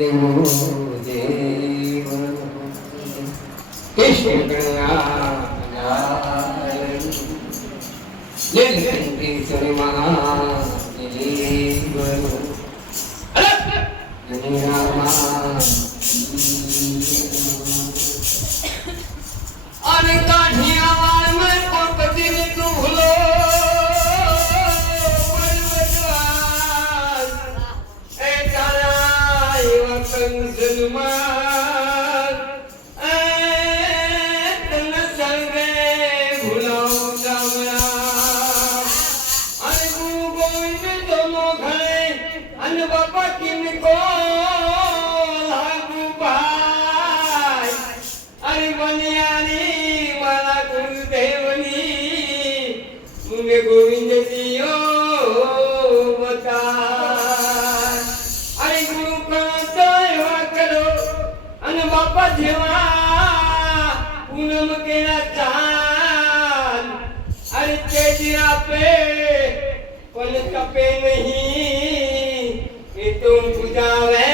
દેવો દેવ કૃષ્ણ કનૈયા જય કૃષ્ણ મહાદેવ અને કાઠિયાવાડ में पंकज ने तू भूलो ए तारा एवा कंसलमान ए तन संगे भूलाओ जामरा अरे गुरु गोविंद दोनों घरे अन बाबा किनको लागू भाई अरे बनियानी मारा गुरुदेवनी मुने गोविंद दियो बता अरे गुरु करो एवा करो अन बापा जेवा पूनम केरा चांद अरे तेजिया पे पल कपे नहीं ये तुम बुझावे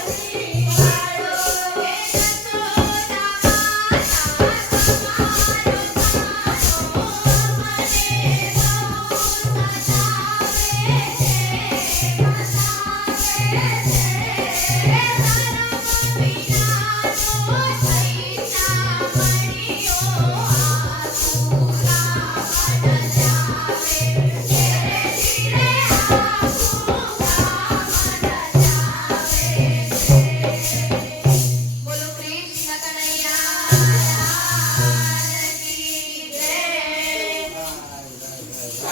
હરી